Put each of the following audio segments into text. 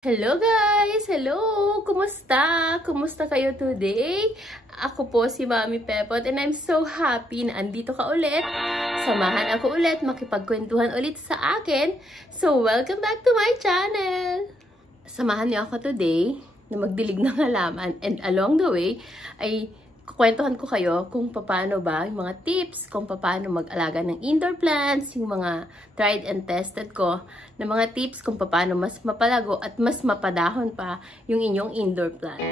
Hello guys! Hello! Kumusta? Kumusta kayo today? Ako po si Mommy Pehpot and I'm so happy na andito ka ulit. Samahan ako ulit, makipagkwentuhan ulit sa akin. So, welcome back to my channel! Samahan niyo ako today na magdilig ng halaman and along the way ay kukwentuhan ko kayo kung paano ba yung mga tips, kung paano mag-alaga ng indoor plants, yung mga tried and tested ko na mga tips kung paano mas mapalago at mas mapadahon pa yung inyong indoor plants.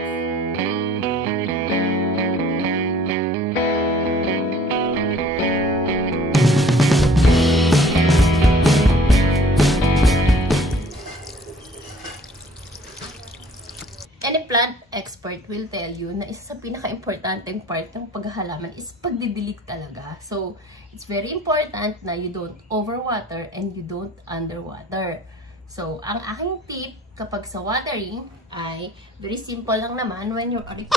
Any plant expert will tell you na isa sa pinaka-importanteng part ng paghahalaman is pagdidilig talaga. So, it's very important na you don't overwater and you don't underwater. So, ang aking tip kapag sa watering ay very simple lang naman when you're kapag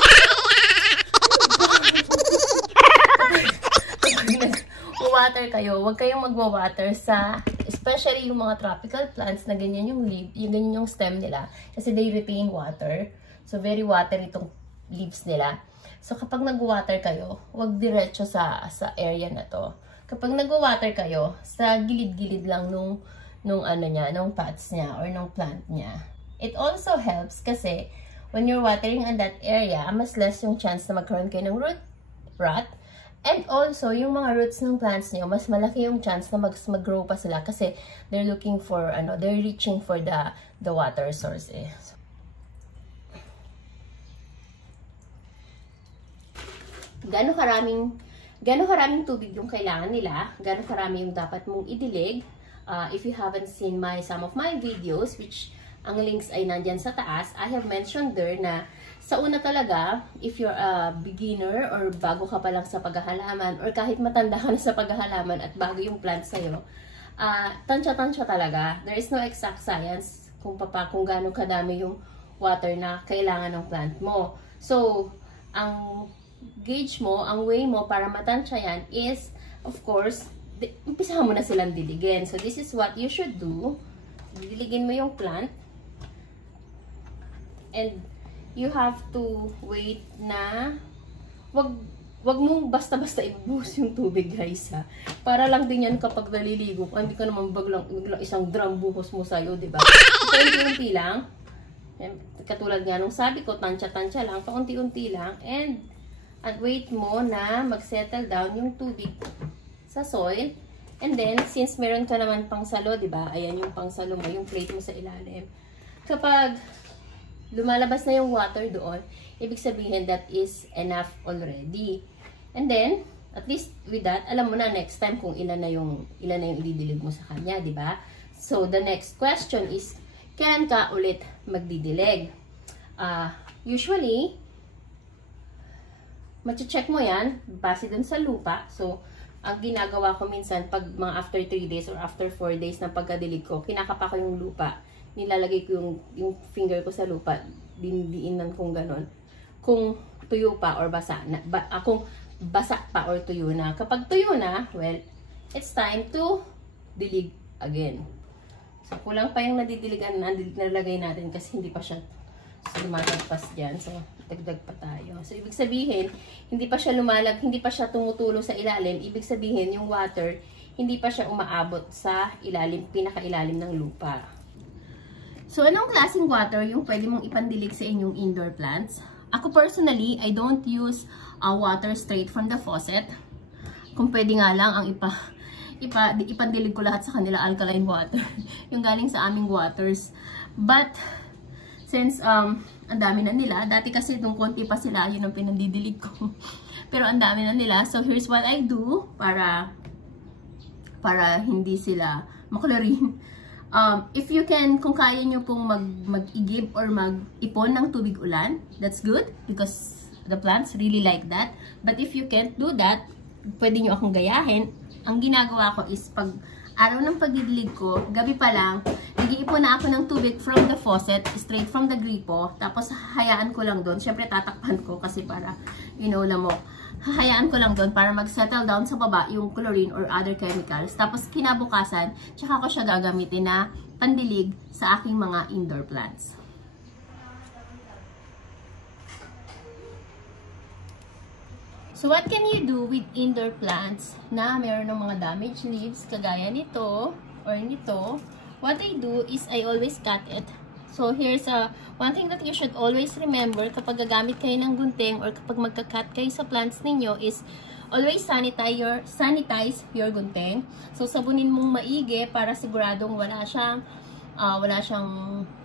nag-water kayo, huwag kayong magwa-water sa especially yung mga tropical plants na ganyan yung leaf, yung ganyan yung stem nila kasi they retain water. So, very watery itong leaves nila. So, kapag nag-water kayo, huwag diretso sa area na to. Kapag nag-water kayo, sa gilid-gilid lang nung pots niya or nung plant niya. It also helps kasi when you're watering on that area, mas less yung chance na magkaroon kayo ng root rot. And also, yung mga roots ng plants niyo, mas malaki yung chance na mag-grow pa sila kasi they're looking for, they're reaching for the water source eh. So, Gaano karaming tubig yung kailangan nila, gaano karami yung dapat mong idilig. If you haven't seen some of my videos, which ang links ay nandyan sa taas, I have mentioned there na sa una talaga, if you're a beginner or bago ka pa lang sa paghahalaman or kahit matanda ka na sa paghahalaman at bago yung plant sa'yo, tansya-tansya talaga. There is no exact science kung gaano kadami yung water na kailangan ng plant mo. So, ang gauge mo, ang way mo para matansya yan is, of course, umpisahan mo na silang diligin. So, this is what you should do. Diligin mo yung plant. And, you have to wait na wag mong basta-basta ibuhos yung tubig, guys, ha. Para lang din yan kapag naliligo ka. Hindi ka naman biglang isang drum buhos mo sa'yo, diba? So, unti-unti lang. Katulad nga nung sabi ko, tansya-tansya lang, paunti-unti lang. And wait mo na mag-settle down yung tubig sa soil. And then, since meron ka naman pangsalo, diba? Ayan yung pangsalo mo, yung plate mo sa ilalim. Kapag lumalabas na yung water doon, ibig sabihin that is enough already. And then, at least with that, alam mo na next time kung ilan na yung ididilig mo sa kanya, diba? So, the next question is, kailan ka ulit magdidilig? Usually, mache-check mo yan, base dun sa lupa. So, ang ginagawa ko minsan, pag mga after 3 days or after 4 days ng pagkadilig ko, kinakapa ko yung lupa. Nilalagay ko yung finger ko sa lupa, dinidiinan kong ganon. Kung tuyo pa or basa na, kung basa pa or tuyo na. Kapag tuyo na, well, it's time to dilig again. So, kulang pa yung nadidiligan na nalagay natin kasi hindi pa siya lumalagpas dyan. So, dagdag pa tayo. So, ibig sabihin, hindi pa siya tumutulo sa ilalim. Ibig sabihin, yung water, hindi pa siya umaabot sa ilalim, pinakailalim ng lupa. So, anong klaseng water yung pwede mong ipandilig sa inyong indoor plants? Ako personally, I don't use water straight from the faucet. Kung pwede nga lang, ang ipandilig ko lahat sa kanila alkaline water. Yung galing sa aming waters. But, since ang dami na nila, dati kasi nung konti pa sila, yun ang pinandidilig ko. Pero ang dami na nila. So, here's what I do para hindi sila makulorin. If you can, kung kaya nyo pong mag-igib or mag-ipon ng tubig ulan, that's good because the plants really like that. But if you can't do that, pwede nyo akong gayahin. Ang ginagawa ko is pag araw ng pagdidilig ko, gabi pa lang, nag-iipon na ako ng tubig from the faucet, straight from the gripo, tapos hayaan ko lang doon. Siyempre tatakpan ko kasi para, alam mo, hahayaan ko lang doon para mag-settle down sa baba yung chlorine or other chemicals. Tapos kinabukasan, tsaka ko siya gagamitin na pandilig sa aking mga indoor plants. So, what can you do with indoor plants na meron ng mga damaged leaves, kagaya nito, or nito? What I do is, I always cut it. So, here's one thing that you should always remember kapag gagamit kayo ng gunting or kapag magka-cut kayo sa plants ninyo is, always sanitize your gunting. So, sabunin mong maigi para siguradong wala siyang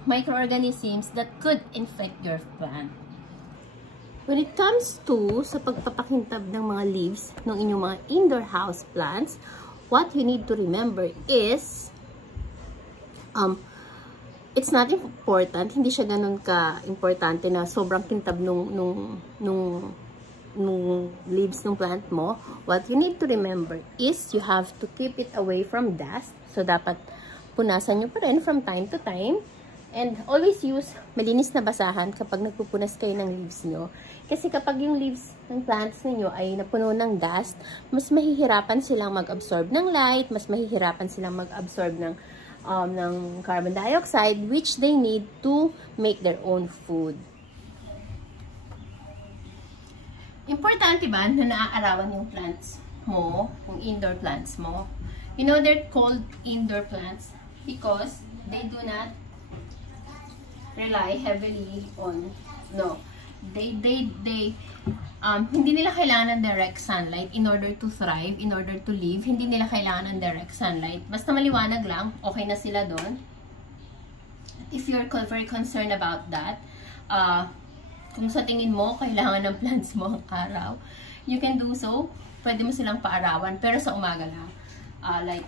microorganisms that could infect your plant. When it comes to sa pagpapakintab ng mga leaves ng inyong mga indoor house plants, what you need to remember is it's not important, hindi siya ganun ka-importante na sobrang kintab nung leaves ng plant mo. What you need to remember is you have to keep it away from dust. So, dapat punasan nyo pa rin from time to time. And always use malinis na basahan kapag nagpupunas kayo ng leaves nyo. Kasi kapag yung leaves ng plants ninyo ay napuno ng dust, mas mahihirapan silang mag-absorb ng light, mas mahihirapan silang mag-absorb ng carbon dioxide, which they need to make their own food. Importante ba na naaarawan yung plants mo, yung indoor plants mo? You know, they're called indoor plants because they do not rely heavily on, hindi nila kailangan ng direct sunlight in order to thrive, in order to live. Hindi nila kailangan ng direct sunlight. Basta maliwanag lang, okay na sila doon. If you're very concerned about that, kung sa tingin mo, kailangan ng plants mo ang araw, you can do so. Pwede mo silang paarawan, pero sa umaga lang. Like,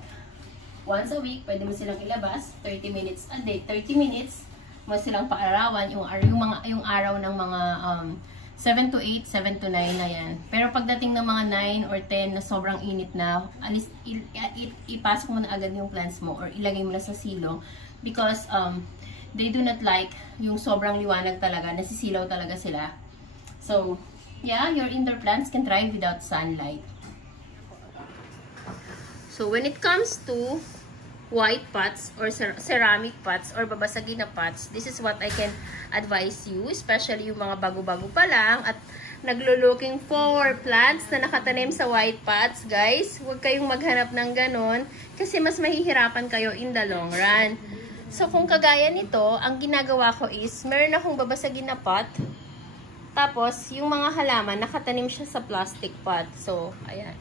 once a week, pwede mo silang ilabas, 30 minutes a day, 30 minutes, mo silang paarawan, yung araw ng mga 7 to 8, 7 to 9 na yan. Pero pagdating ng mga 9 or 10 na sobrang init na, ipasok mo na agad yung plants mo or ilagay mo na sa silong because they do not like yung sobrang liwanag talaga, nasisilaw talaga sila. So, yeah, your indoor plants can thrive without sunlight. So, when it comes to white pots or ceramic pots or babasagin na pots, this is what I can advise you, especially yung mga bago-bago pa lang at naglo-looking for plants na nakatanim sa white pots. Guys, huwag kayong maghanap ng ganon kasi mas mahihirapan kayo in the long run. So, kung kagaya nito, ang ginagawa ko is, meron akong babasagin na pot, tapos yung mga halaman, nakatanim siya sa plastic pot. So, ayan.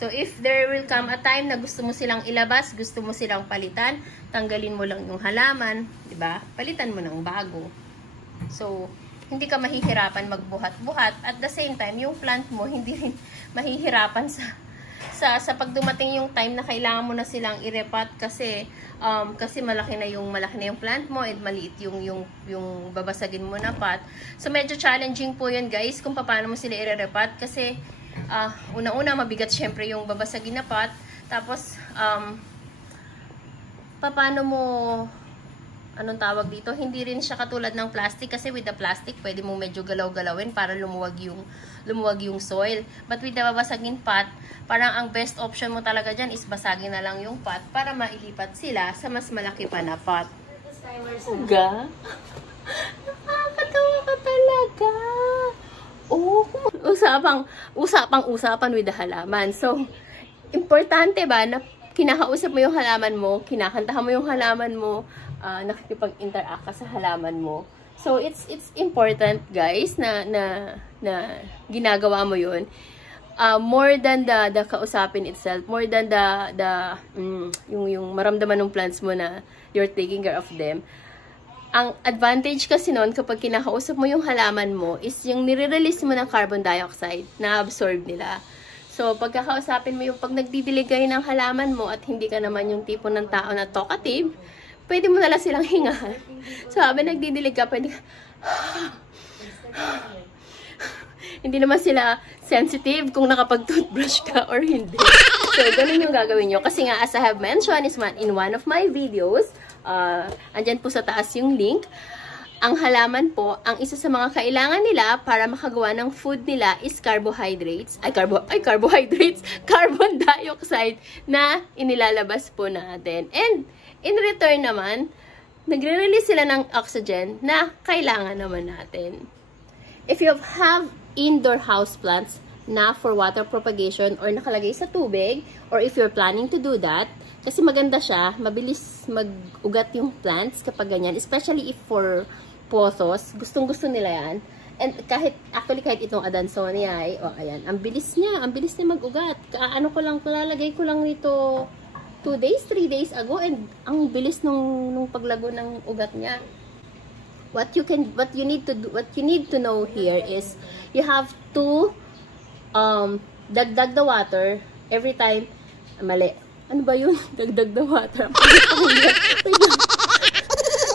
So, if there will come a time na gusto mo silang ilabas, gusto mo silang palitan, tanggalin mo lang yung halaman, diba? Palitan mo ng bago. So, hindi ka mahihirapan magbuhat-buhat. At the same time, yung plant mo, hindi rin mahihirapan sa pag dumating yung time na kailangan mo na silang i-repot kasi malaki na yung plant mo and maliit yung babasagin mo na pot. So, medyo challenging po yun, guys, kung paano mo sila i-repot kasi una-una, mabigat syempre yung babasagin na pot. Tapos, paano mo, anong tawag dito? Hindi rin siya katulad ng plastic kasi with the plastic, pwede mong medyo galaw-galawin para lumuwag yung soil. But with the babasagin pot, parang ang best option mo talaga dyan is basagin na lang yung pot para mailipat sila sa mas malaki pa na pot. Uga? Nakakatawa ka talaga. Oh, usapang-usapan with the halaman. So, importante ba na kinakausap mo yung halaman mo, kinakantahan mo yung halaman mo, nakikipag-interact ka sa halaman mo. So, it's important, guys, na ginagawa mo yun. More than the kausapin itself, more than yung maramdaman ng plants mo na you're taking care of them. Ang advantage kasi nun, kapag kinakausap mo yung halaman mo, is yung nire-release mo ng carbon dioxide na absorb nila. So, pagkakausapin mo yung pag nagdidilig kayo ng halaman mo at hindi ka naman yung tipo ng tao na talkative, pwede mo na lang silang hingahan. So, habang nagdidilig ka, pwede ka, hindi naman sila sensitive kung nakapag-toothbrush ka or hindi. So, ganun yung gagawin nyo. Kasi nga, as I have mentioned, in one of my videos, andyan po sa taas yung link, ang halaman po, ang isa sa mga kailangan nila para makagawa ng food nila is carbohydrates, carbon dioxide na inilalabas po natin. And, in return naman, nagre-release sila ng oxygen na kailangan naman natin. If you have indoor houseplants na for water propagation or nakalagay sa tubig, or if you're planning to do that, kasi maganda siya, mabilis mag-ugat yung plants kapag ganyan, especially if for pothos, gustong-gusto nila yan. And kahit itong Adansonia ay, ayan, ang bilis niya mag-ugat. Ano ko lang, lalagay ko lang nito 2 days, 3 days ago, and ang bilis nung paglago ng ugat niya. What you need to know here is you have to dagdag the water every time. Mali. Ano ba yun? Dagdag the water.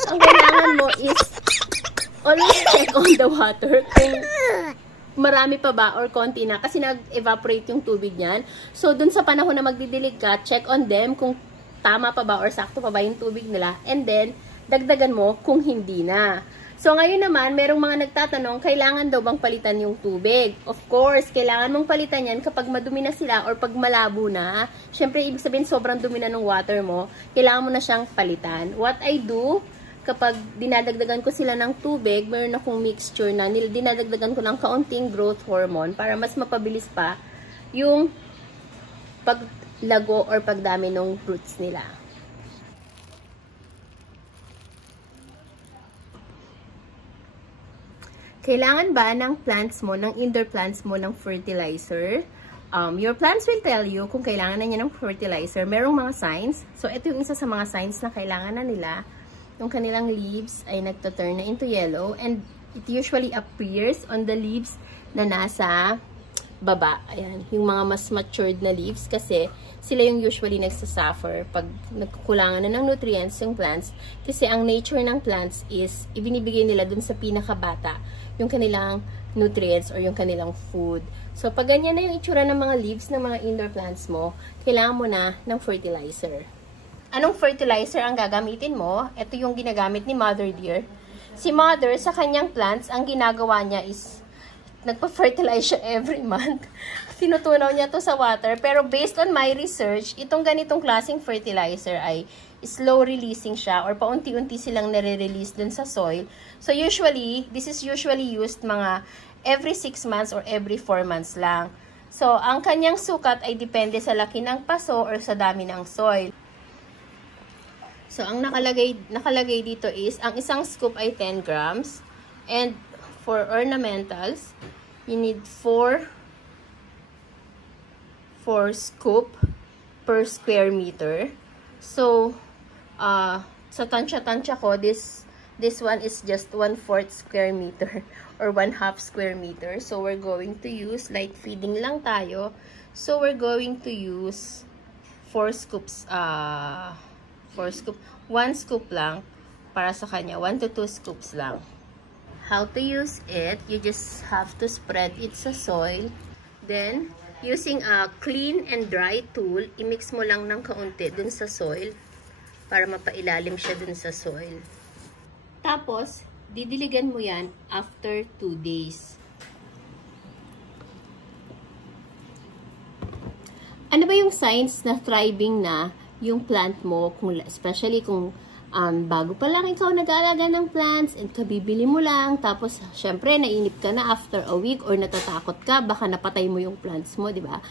Ang kailangan mo is always check on the water kung marami pa ba or konti na, kasi nag-evaporate yung tubig niyan. So dun sa panahon na magdidilig ka, check on them kung tama pa ba or sakto pa ba yung tubig nila, and then dagdagan mo kung hindi na. So, ngayon naman, merong mga nagtatanong, kailangan daw bang palitan yung tubig? Of course, kailangan mong palitan yan kapag madumi na sila or pag malabo na. Siyempre, ibig sabihin, sobrang dumi na ng water mo, kailangan mo na siyang palitan. What I do, kapag dinadagdagan ko sila ng tubig, meron akong mixture na dinadagdagan ko ng kaunting growth hormone para mas mapabilis pa yung paglago or pagdami ng roots nila. Kailangan ba ng plants mo, ng indoor plants mo, ng fertilizer? Your plants will tell you kung kailangan na niya ng fertilizer. Merong mga signs. So, ito yung isa sa mga signs na kailangan na nila. Yung kanilang leaves ay nagto-turn na into yellow. And it usually appears on the leaves na nasa baba. Ayan, yung mga mas matured na leaves, kasi sila yung usually nagsasuffer pag nagkukulangan na ng nutrients yung plants. Kasi ang nature ng plants is ibinibigay nila dun sa pinakabata yung kanilang nutrients or yung kanilang food. So, pag ganyan na yung itsura ng mga leaves ng mga indoor plants mo, kailangan mo na ng fertilizer. Anong fertilizer ang gagamitin mo? Ito yung ginagamit ni Mother Dear. Si Mother, sa kanyang plants, ang ginagawa niya is nagpa-fertilize siya every month. Tinutunaw niya to sa water. Pero based on my research, itong ganitong klaseng fertilizer ay slow releasing siya or paunti-unti silang nare-release dun sa soil. So usually, this is usually used mga every 6 months or every 4 months lang. So ang kanyang sukat ay depende sa laki ng paso or sa dami ng soil. So ang nakalagay dito is, ang isang scoop ay 10 grams. And for ornamentals, you need 4 scoop per square meter. So, sa tansya-tansya ko, this one is just 1/4 square meter or 1/2 square meter. So, we're going to use, light feeding lang tayo. So, we're going to use 4 scoops, 1 scoop lang para sa kanya, 1 to 2 scoops lang. How to use it, you just have to spread it sa soil. Then, using a clean and dry tool, i-mix mo lang ng kaunti dun sa soil para mapailalim siya dun sa soil. Tapos, didiligan mo yan after 2 days. Ano ba yung signs na thriving na yung plant mo, especially kung bago pa lang ikaw nag-aalaga ng plants and kabibili mo lang, tapos syempre nainip ka na after a week or natatakot ka, baka napatay mo yung plants mo, di ba?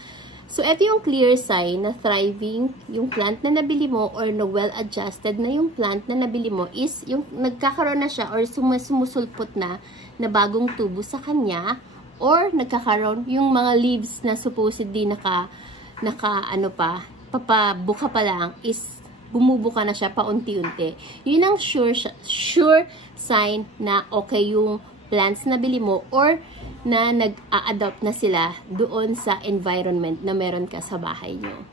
So, ito yung clear sign na thriving yung plant na nabili mo or na well-adjusted na yung plant na nabili mo is yung nagkakaroon na siya or sumusulpot na bagong tubo sa kanya, or nagkakaroon yung mga leaves na supposedly papabuka pa lang is bumubuka na siya paunti-unti. Yun ang sure sign na okay yung plants na bili mo or na nag-a-adopt na sila doon sa environment na meron ka sa bahay nyo.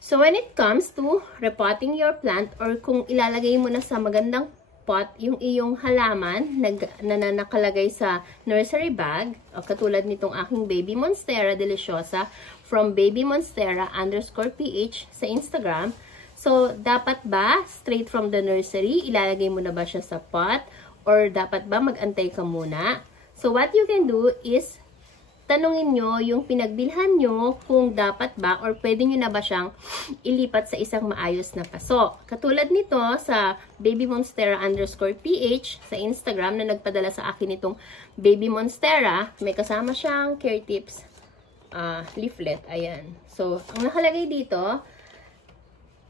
So, when it comes to repotting your plant or kung ilalagay mo na sa magandang pot yung iyong halaman na nakalagay sa nursery bag, o katulad nitong aking baby Monstera deliciosa from baby Monstera _PH sa Instagram. So, dapat ba straight from the nursery, ilalagay mo na ba siya sa pot? Or dapat ba mag-antay ka muna? So, what you can do is tanungin nyo yung pinagbilhan nyo kung dapat ba or pwede nyo na ba siyang ilipat sa isang maayos na paso. Katulad nito sa Baby Monstera _PH sa Instagram na nagpadala sa akin itong Baby Monstera. May kasama siyang care tips leaflet. Ayan. So, ang nakalagay dito,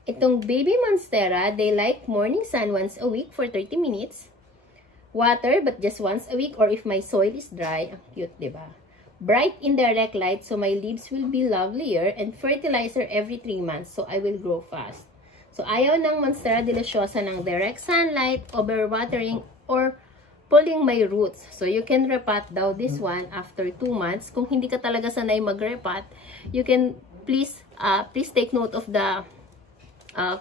itong Baby Monstera, they like morning sun once a week for 30 minutes. Water, but just once a week, or if my soil is dry. Ang cute, diba? Bright indirect light, so my leaves will be lovelier, and fertilizer every 3 months, so I will grow fast. So, ayaw ng Monstera deliciosa ng direct sunlight, overwatering, or pulling my roots. So, you can repot daw this one after 2 months. Kung hindi ka talaga sanay mag-repot, you can, please take note of the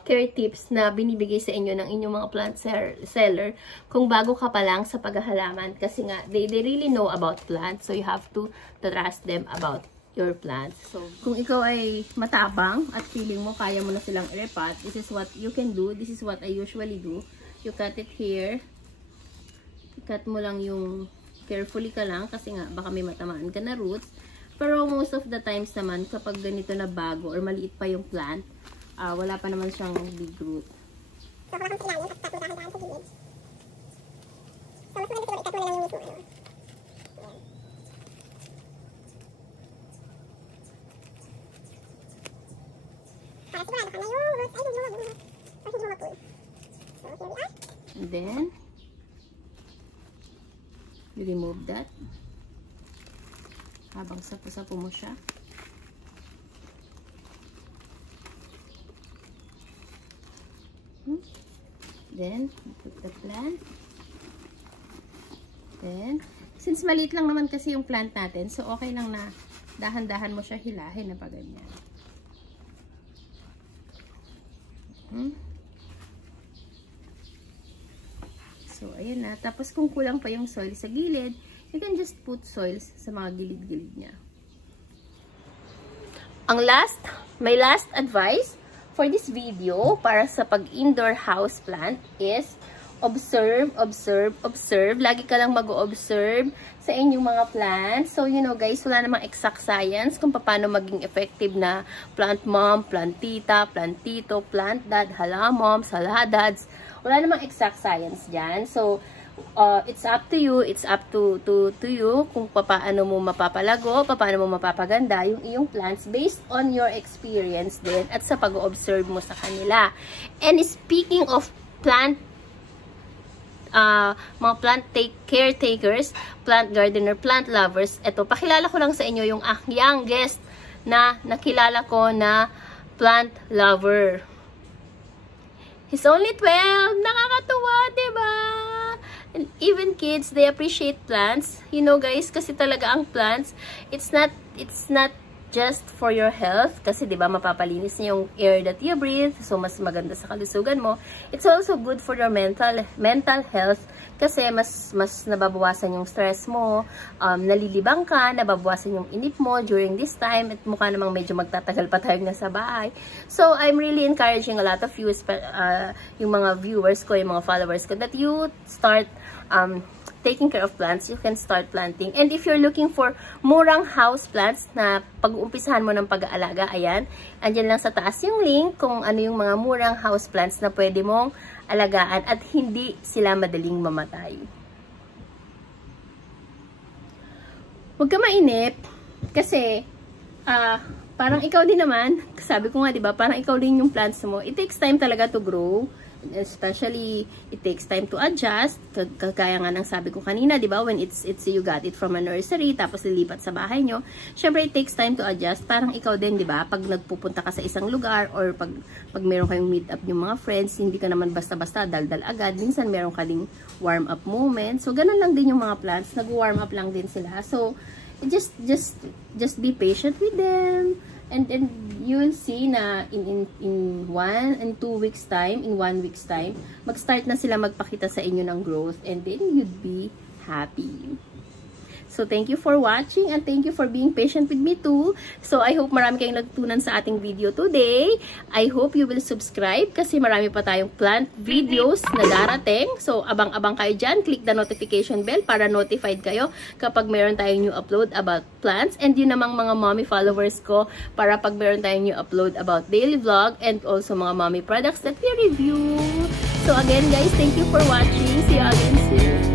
care tips na binibigay sa inyo ng inyong mga plant seller kung bago ka pa lang sa paghahalaman, kasi nga they really know about plants, so you have to trust them about your plants. So kung ikaw ay matapang at feeling mo kaya mo na silang i-repot, this is what you can do. This is what I usually do. You cut it here, cut mo lang yung carefully ka lang kasi nga baka may matamaan ka na roots. Pero most of the times naman kapag ganito na bago or maliit pa yung plant, wala pa naman siyang big root. So, wala kang ilalim at cut mo dahan-dahan sa gilid. So, mas maganda siguro ikat mo na lang yung mismo. Ayan. Para sigurado ka na yung roots ay lumulog. Or hindi mo mag-pull. So, here we are. And then, you remove that. Habang sapo-sapo mo siya. Then, put the plant. Then, since maliit lang naman kasi yung plant natin, so okay lang na dahan-dahan mo siya hilahin na pa ganyan. So, ayan na. Tapos, kung kulang pa yung soil sa gilid, you can just put soils sa mga gilid-gilid niya. My last advice for this video para sa pag-indoor house plant is observe, observe, observe. Lagi ka lang mag-observe sa inyong mga plants. So, you know guys, wala namang exact science kung paano maging effective na plant mom, plant tita, plant tito, plant dad, halamoms, haladads. Wala namang exact science dyan. So, it's up to you. It's up to you kung paano mo mapapalago, paano mo mapapaganda yung iyong plants based on your experience din at sa pag-observe mo sa kanila. And speaking of plant, mga plant caretakers, plant gardener, plant lovers, eto, pakilala ko lang sa inyo yung youngest na nakilala ko na plant lover. He's only 12. Nakakatuwa, diba? And even kids, they appreciate plants. You know guys, kasi talaga ang plants, it's not just for your health. Kasi diba, mapapalinis niya yung air that you breathe. So, mas maganda sa kalusugan mo. It's also good for your mental health. Kasi mas nababawasan yung stress mo. Nalilibang ka, nababawasan yung inip mo during this time. At mukha namang medyo magtatagal pa tayo na sa bahay. So, I'm really encouraging a lot of you, yung mga viewers ko, yung mga followers ko, that you start taking care of plants. You can start planting. And if you're looking for murang house plants na pag-uumpisahan mo ng pag-aalaga, ayan, andyan lang sa taas yung link kung ano yung mga murang house plants na pwede mong alagaan at hindi sila madaling mamatay. Huwag ka mainip kasi parang ikaw din naman, sabi ko nga, diba, parang ikaw din yung plants mo. It takes time talaga to grow. Especially, it takes time to adjust. Kagaya nga ng sabi ko kanina, diba, when it's you got it from a nursery, tapos lilipat sa bahay nyo. Syempre, it takes time to adjust. Parang ikaw din, diba, pag nagpupunta ka sa isang lugar, or pag meron kayong meet up yung mga friends, hindi ka naman basta-basta daldal agad. Minsan, meron ka ding warm up moment. So, ganun lang din yung mga plants. Nag-warm up lang din sila. So, just be patient with them. And you will see na in 1 and 2 weeks time, in 1 week's time, mag-start na sila magpakita sa inyo ng growth, and then you'd be happy. So, thank you for watching and thank you for being patient with me too. So, I hope marami kayong natutunan sa ating video today. I hope you will subscribe kasi marami pa tayong plant videos na darating. So, abang-abang kayo dyan. Click the notification bell para notified kayo kapag meron tayong new upload about plants. And yun namang mga mommy followers ko para pag meron tayong new upload about daily vlog and also mga mommy products that we review. So, again guys, thank you for watching. See you again soon.